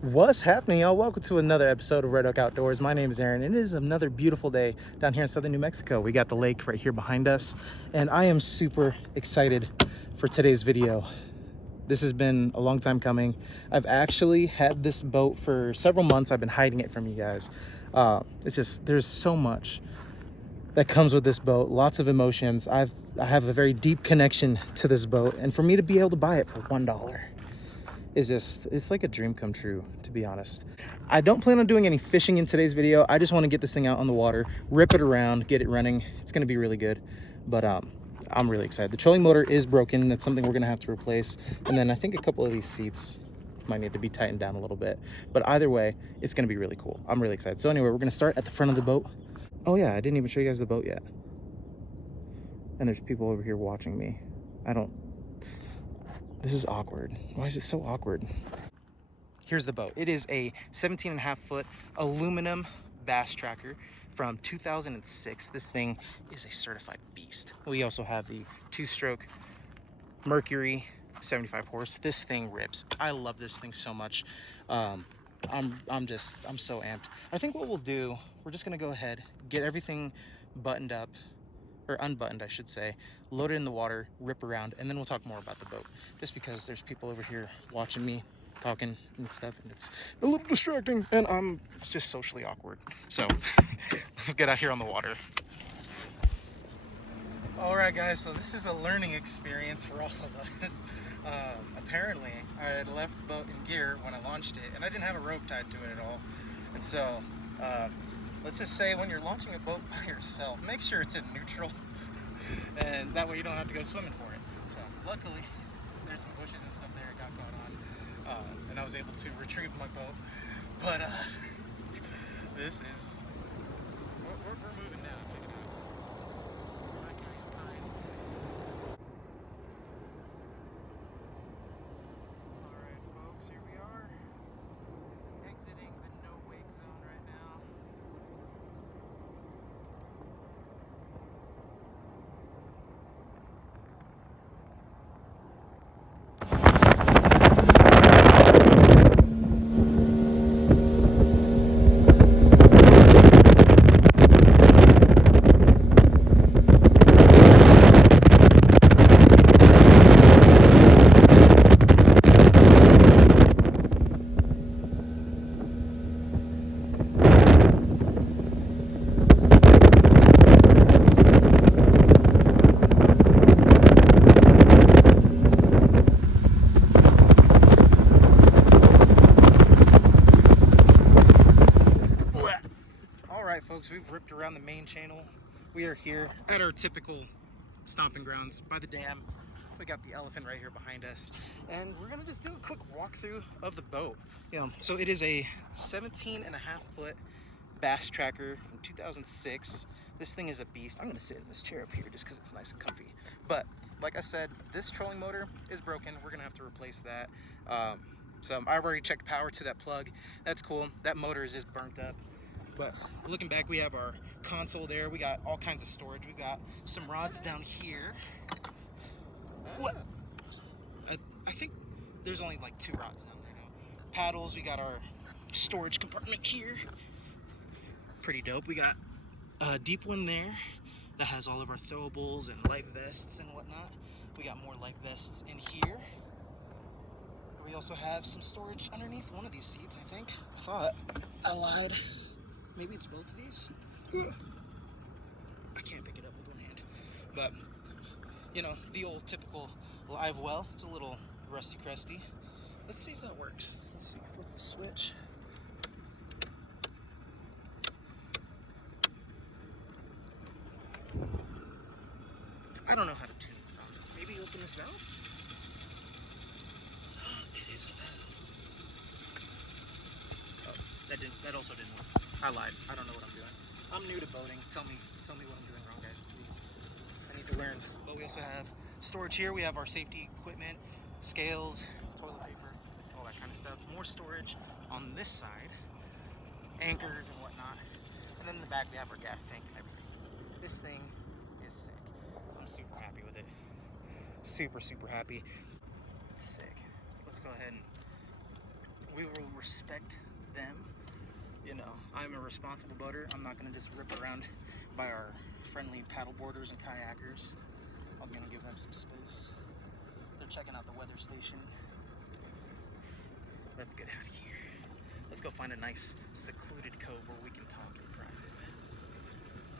What's happening, y'all? Welcome to another episode of Red Oak Outdoors. My name is Aaron, and it is another beautiful day down here in southern New Mexico. We got the lake right here behind us, and I am super excited for today's video. This has been a long time coming. I've actually had this boat for several months. I've been hiding it from you guys. It's just, there's so much that comes with this boat, lots of emotions. I have a very deep connection to this boat, and for me to be able to buy it for $1 is just, it's like a dream come true, to be honest. I don't plan on doing any fishing in today's video. I just want to get this thing out on the water, rip it around, get it running. It's going to be really good, but I'm really excited. The trolling motor is broken. That's something we're going to have to replace, and then I think a couple of these seats might need to be tightened down a little bit, but either way, it's going to be really cool. I'm really excited. So anyway, we're going to start at the front of the boat. Oh yeah, I didn't even show you guys the boat yet, and there's people over here watching me. This is awkward. Why is it so awkward? Here's the boat. It is a 17.5-foot aluminum bass tracker from 2006. This thing is a certified beast. We also have the two-stroke Mercury 75 horse. This thing rips. I love this thing so much. I'm so amped. I think what we'll do, we're just gonna go ahead, get everything buttoned up, or unbuttoned, I should say, load it in the water, rip around, and then we'll talk more about the boat. Just because there's people over here watching me talking and stuff, and it's a little distracting, and I'm just socially awkward. So let's get out here on the water. All right, guys, so this is a learning experience for all of us. Apparently, I had left the boat in gear when I launched it, and I didn't have a rope tied to it at all. And so, let's just say when you're launching a boat by yourself, make sure it's in neutral, and that way you don't have to go swimming for it. So, luckily, there's some bushes and stuff there I got caught on, and I was able to retrieve my boat. But, this is, we're moving now. Alright folks, here we are, exiting the no wake zone right now. Alright folks, we've ripped around the main channel. We are here at our typical stomping grounds by the dam. We got the elephant right here behind us, and we're gonna just do a quick walkthrough of the boat. So it is a 17.5-foot bass tracker from 2006. This thing is a beast. I'm gonna sit in this chair up here just because it's nice and comfy. But like I said, this trolling motor is broken. We're gonna have to replace that. So I've already checked power to that plug. That's cool. That motor is just burnt up. But looking back, we have our console there. We got all kinds of storage. We got some rods down here. What? I think there's only like 2 rods down there now. Paddles, we got our storage compartment here. Pretty dope. We got a deep one there that has all of our throwables and life vests and whatnot. We got more life vests in here. We also have some storage underneath one of these seats, I think. I thought I lied. Maybe it's both of these. I can't pick it up with one hand. But, the old typical live well. It's a little rusty crusty. Let's see if that works. Let's see, flip the switch. I don't know how to tune it. Maybe open this valve? It is a valve. Oh, that also didn't work. I lied. I don't know what I'm doing. I'm new to boating. Tell me what I'm doing wrong, guys, please. I need to learn. But we also have storage here. We have our safety equipment, scales, toilet paper, all that kind of stuff. More storage on this side, anchors and whatnot. And then in the back we have our gas tank and everything. This thing is sick. I'm super happy with it. Super happy. It's sick. Let's go ahead and we will respect them. You know, I'm a responsible boater. I'm not gonna just rip around by our friendly paddleboarders and kayakers. I'm gonna give them some space. They're checking out the weather station. Let's get out of here. Let's go find a nice secluded cove where we can talk in private.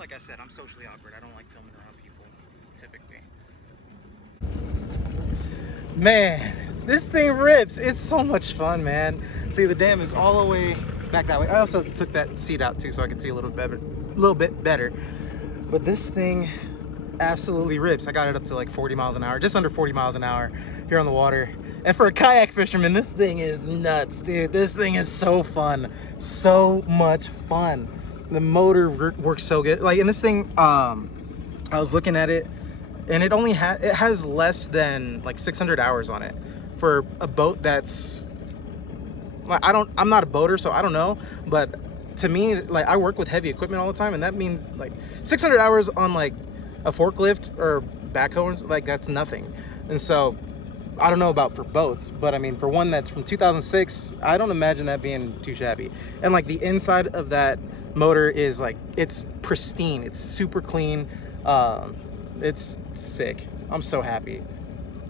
Like I said, I'm socially awkward. I don't like filming around people, typically. Man, this thing rips. It's so much fun, man. See, the dam is all the way back that way. I also took that seat out too so I could see a little bit better. But this thing absolutely rips. I got it up to like 40 miles an hour, just under 40 miles an hour here on the water. And for a kayak fisherman, this thing is nuts, dude. This thing is so fun. So much fun. The motor works so good. Like in this thing, I was looking at it, and it only has less than like 600 hours on it for a boat that's like, I'm not a boater, so I don't know, but to me, like, I work with heavy equipment all the time, and that means like 600 hours on like a forklift or backhoe, like that's nothing. And so I don't know about for boats, but I mean, for one that's from 2006, I don't imagine that being too shabby. And like the inside of that motor is like, it's pristine, it's super clean. It's sick. I'm so happy.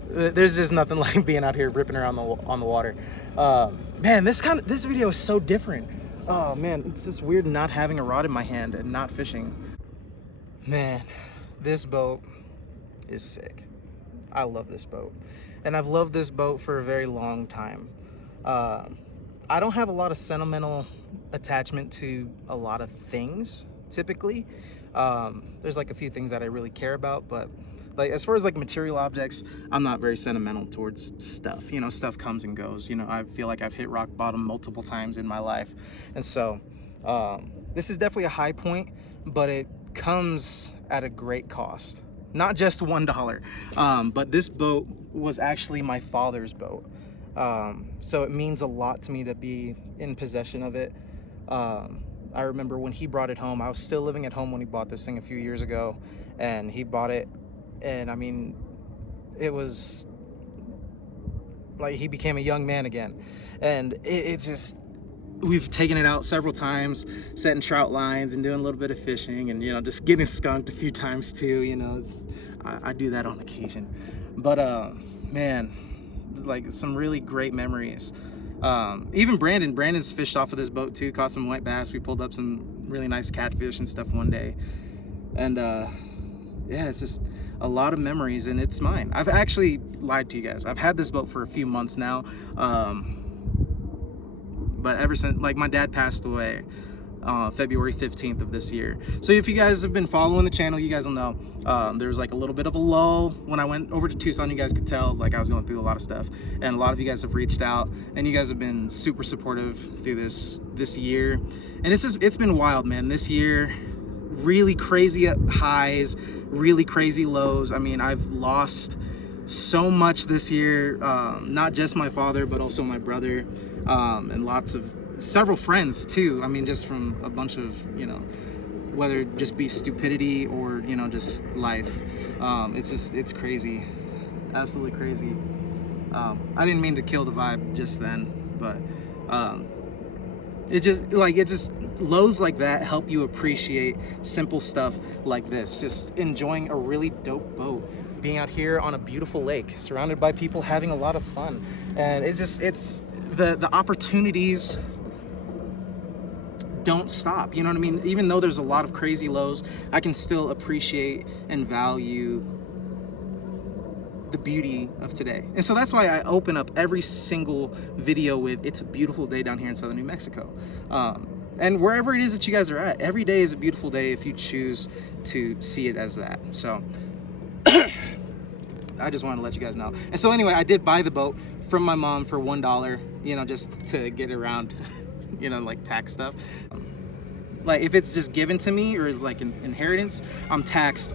There's just nothing like being out here ripping around on the water. Man, this video is so different. Oh man, it's just weird not having a rod in my hand and not fishing. Man, this boat is sick. I love this boat, and I've loved this boat for a very long time. I don't have a lot of sentimental attachment to a lot of things typically. There's like a few things that I really care about, but like as far as like material objects, I'm not very sentimental towards stuff. You know, stuff comes and goes. You know, I feel like I've hit rock bottom multiple times in my life, and so this is definitely a high point, but it comes at a great cost. Not just $1, but this boat was actually my father's boat. So it means a lot to me to be in possession of it. I remember when he brought it home, I was still living at home when he bought this thing a few years ago, and he bought it, and I mean, it was like he became a young man again. And it's just, we've taken it out several times, setting trout lines and doing a little bit of fishing, and you know, just getting skunked a few times too. You know, I do that on occasion. But man, like some really great memories. Even Brandon's fished off of this boat too, caught some white bass. We pulled up some really nice catfish and stuff one day, and yeah, it's just a lot of memories, and it's mine. I've actually lied to you guys. I've had this boat for a few months now, but ever since, like, my dad passed away February 15th of this year. So if you guys have been following the channel, you guys will know there was like a little bit of a lull when I went over to Tucson. You guys could tell like I was going through a lot of stuff, and a lot of you guys have reached out, and you guys have been super supportive through this year. And it's been wild, man. This year, really crazy highs, really crazy lows. I mean, I've lost so much this year, not just my father, but also my brother, and several friends too. I mean, just from a bunch of, you know, whether it just be stupidity or, you know, just life. It's crazy, absolutely crazy. I didn't mean to kill the vibe just then, but it just lows like that help you appreciate simple stuff like this. Just enjoying a really dope boat, being out here on a beautiful lake, surrounded by people having a lot of fun. And it's the opportunities don't stop, you know what I mean? Even though there's a lot of crazy lows, I can still appreciate and value the beauty of today. And so that's why I open up every single video with, it's a beautiful day down here in southern New Mexico. And wherever it is that you guys are at, every day is a beautiful day if you choose to see it as that. So I just wanted to let you guys know. And so anyway, I did buy the boat from my mom for $1, you know, just to get around you know, like tax stuff. Like if it's just given to me or like an inheritance, I'm taxed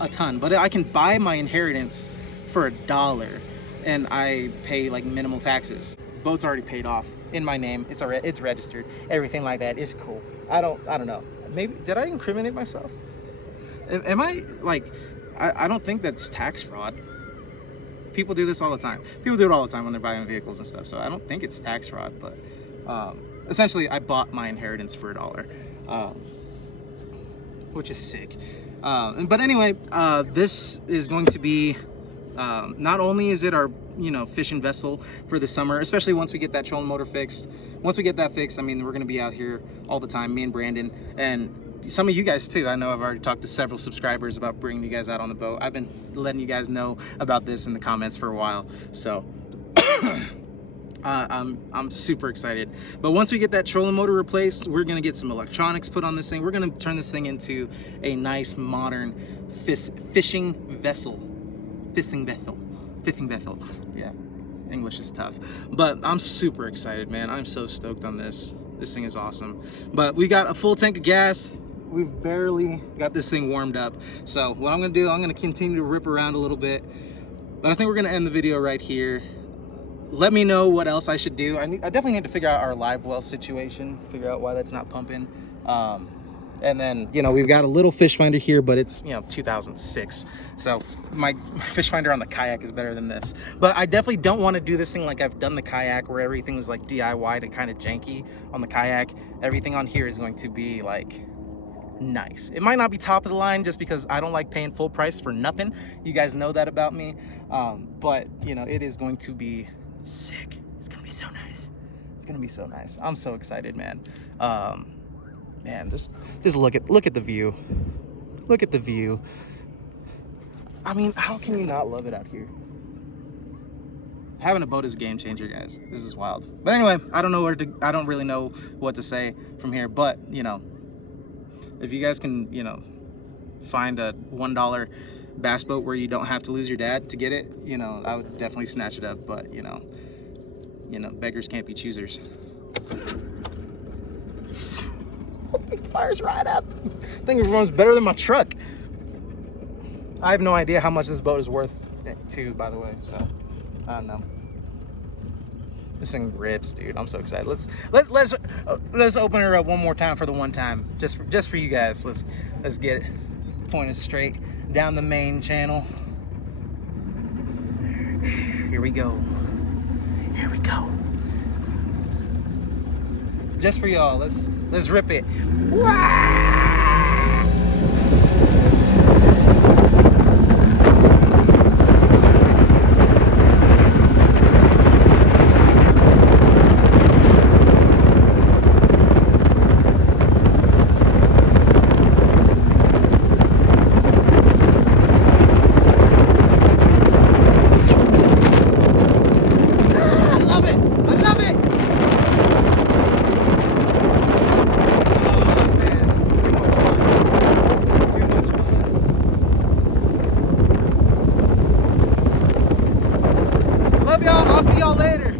a ton. But I can buy my inheritance for $1 and I pay like minimal taxes. Boat's already paid off in my name. It's registered. Everything like that is cool. I don't know. Maybe did I incriminate myself? Am I like? I don't think that's tax fraud. people do this all the time. People do it all the time when they're buying vehicles and stuff. So I don't think it's tax fraud, but essentially I bought my inheritance for $1, which is sick. But anyway, this is going to be, not only is it our, you know, fishing vessel for the summer, especially once we get that trolling motor fixed. Once we get that fixed, I mean, we're going to be out here all the time, me and Brandon, and some of you guys too. I know I've already talked to several subscribers about bringing you guys out on the boat. I've been letting you guys know about this in the comments for a while, so I'm super excited. But once we get that trolling motor replaced, we're gonna get some electronics put on this thing. We're gonna turn this thing into a nice modern fishing vessel. Yeah, English is tough, but I'm super excited, man. I'm so stoked on this. This thing is awesome. But we got a full tank of gas. We've barely got this thing warmed up. So what I'm gonna do, I'm gonna continue to rip around a little bit, but I think we're gonna end the video right here. Let me know what else I should do. I definitely need to figure out our live well situation, figure out why that's not pumping. And then, you know, we've got a little fish finder here, but it's, you know, 2006. So my fish finder on the kayak is better than this. But I definitely don't want to do this thing like I've done the kayak, where everything was like DIY'd and kind of janky on the kayak. Everything on here is going to be like nice. It might not be top of the line just because I don't like paying full price for nothing. You guys know that about me. But, you know, it is going to be sick. It's going to be so nice. It's going to be so nice. I'm so excited, man. Man, just look at the view. Look at the view. I mean, how can you not love it out here? Having a boat is a game changer, guys. This is wild. But anyway, I don't really know what to say from here, but, you know, if you guys can, you know, find a $1 bass boat where you don't have to lose your dad to get it, you know, I would definitely snatch it up. But, you know, beggars can't be choosers. It fires right up. I think it runs better than my truck. I have no idea how much this boat is worth too, by the way, so I don't know. This thing rips, dude. I'm so excited. Let's open her up one more time for the one time, just for you guys. Let's get it pointed straight down the main channel. Here we go. Here we go. Just for y'all. Let's rip it. Love y'all. I'll see y'all later.